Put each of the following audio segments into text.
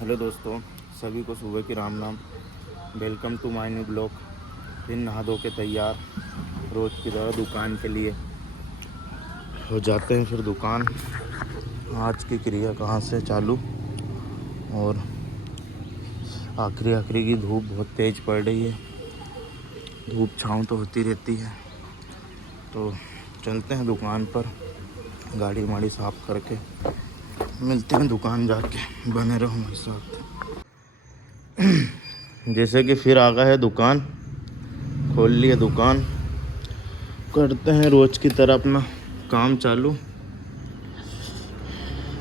Hello दोस्तों, सभी को सुबह की राम नाम। Welcome to my new blog. फिर नहा धो के तैयार रोज़ की तरह दुकान के लिए हो जाते हैं। फिर दुकान आज की क्रिया कहाँ से चालू। और आखिरी की धूप बहुत तेज़ पड़ रही है। धूप छाँव तो होती रहती है। तो चलते हैं दुकान पर, गाड़ी वाड़ी साफ़ करके मिलते हैं दुकान जाके। बने रहो मेरे साथ। जैसे कि फिर आ गया है दुकान, खोल लिए दुकान, करते हैं रोज़ की तरह अपना काम चालू।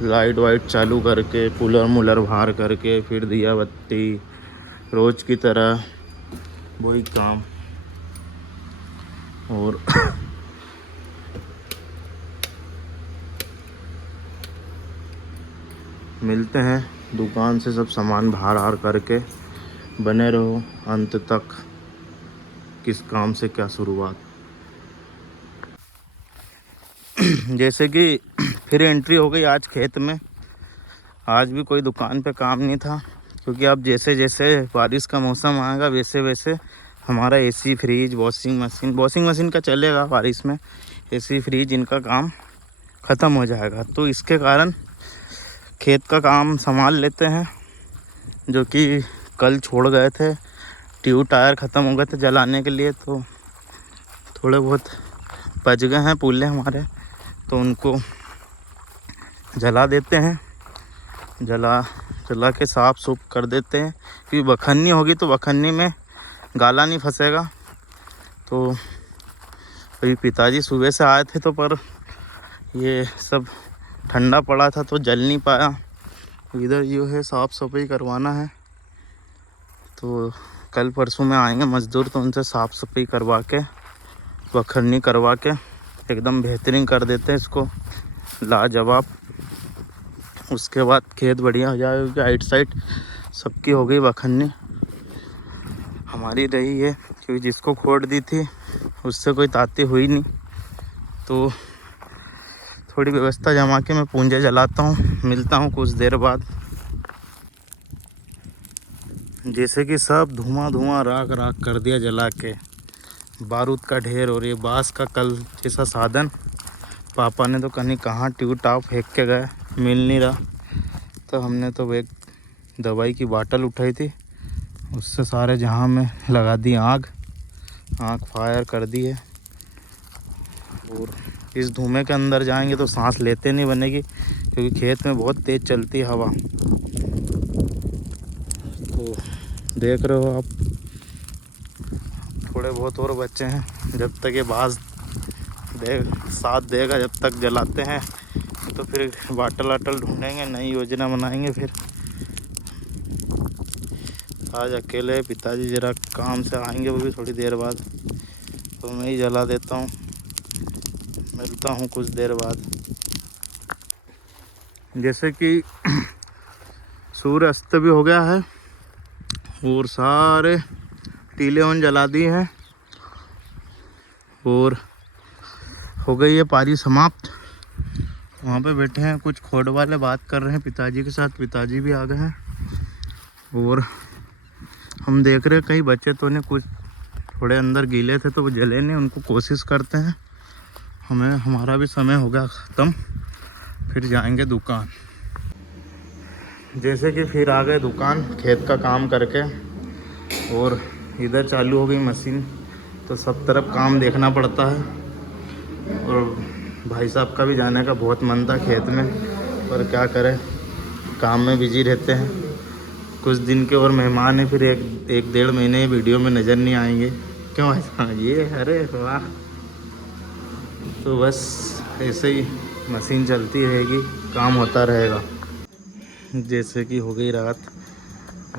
लाइट वाइट चालू करके, कूलर मूलर बाहर करके, फिर दिया बत्ती, रोज़ की तरह वही काम। और मिलते हैं दुकान से सब सामान बाहर आर करके। बने रहो अंत तक, किस काम से क्या शुरुआत। जैसे कि फिर एंट्री हो गई आज खेत में। आज भी कोई दुकान पे काम नहीं था, क्योंकि अब जैसे जैसे बारिश का मौसम आएगा वैसे वैसे हमारा एसी, फ्रिज, वॉशिंग मशीन का चलेगा बारिश में। एसी, फ्रिज इनका काम ख़त्म हो जाएगा, तो इसके कारण खेत का काम संभाल लेते हैं। जो कि कल छोड़ गए थे, ट्यूब टायर ख़त्म हो गए थे जलाने के लिए, तो थोड़े बहुत बच गए हैं पुल्ले हमारे, तो उनको जला देते हैं। जला के साफ सूफ कर देते हैं, क्योंकि बखन्नी होगी तो बखन्नी में गाला नहीं फंसेगा। तो अभी पिताजी सुबह से आए थे, तो पर ये सब ठंडा पड़ा था तो जल नहीं पाया। इधर जो है साफ़ सफाई करवाना है, तो कल परसों में आएंगे मज़दूर, तो उनसे साफ़ सफाई करवा के, बखन्नी करवा के एकदम बेहतरीन कर देते हैं इसको, लाजवाब। उसके बाद खेत बढ़िया हो जाएगा। आइट साइड सबकी हो गई बखन्नी, हमारी रही है, क्योंकि जिसको खोद दी थी उससे कोई ताती हुई नहीं। तो थोड़ी व्यवस्था जमा के मैं पूंजे जलाता हूँ, मिलता हूँ कुछ देर बाद। जैसे कि सब धुआं राख कर दिया जला के, बारूद का ढेर। और ये बाँस का कल जैसा साधन पापा ने तो कहीं कहाँ ट्यूब टाप फेंक के गए, मिल नहीं रहा। तो हमने तो एक दवाई की बाटल उठाई थी, उससे सारे जहाँ में लगा दी आग फायर कर दी है। और इस धुएं के अंदर जाएंगे तो सांस लेते नहीं बनेगी, क्योंकि खेत में बहुत तेज़ चलती है हवा। तो देख रहे हो आप, थोड़े बहुत और बच्चे हैं। जब तक ये बाँस साथ देगा, जब तक जलाते हैं, तो फिर बाटल वाटल ढूंढेंगे, नई योजना बनाएंगे। फिर आज अकेले, पिताजी जरा काम से आएंगे, वो भी थोड़ी देर बाद, तो मैं ही जला देता हूँ। मिलता हूँ कुछ देर बाद। जैसे कि सूर्य अस्त भी हो गया है और सारे टीले ऑन जला दिए हैं, और हो गई है पारी समाप्त। वहाँ पे बैठे हैं कुछ खोड वाले, बात कर रहे हैं पिताजी के साथ। पिताजी भी आ गए हैं, और हम देख रहे हैं कहीं बच्चे तो ने कुछ थोड़े अंदर गीले थे, तो वो जले नहीं, उनको कोशिश करते हैं। हमारा भी समय हो गया ख़त्म, फिर जाएंगे दुकान। जैसे कि फिर आ गए दुकान खेत का काम करके, और इधर चालू हो गई मशीन, तो सब तरफ काम देखना पड़ता है। और भाई साहब का भी जाने का बहुत मन था खेत में, पर क्या करें, काम में बिजी रहते हैं। कुछ दिन के और मेहमान हैं, फिर एक डेढ़ महीने वीडियो में नज़र नहीं आएंगे। क्यों ऐसा? ये अरे वाह। तो बस ऐसे ही मशीन चलती रहेगी, काम होता रहेगा। जैसे कि हो गई रात,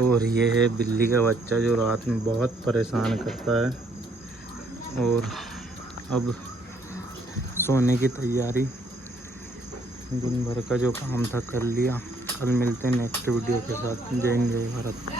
और ये है बिल्ली का बच्चा जो रात में बहुत परेशान करता है। और अब सोने की तैयारी। दिन भर का जो काम था कर लिया। कल मिलते हैं नेक्स्ट वीडियो के साथ। जय हिंद, जय भारत।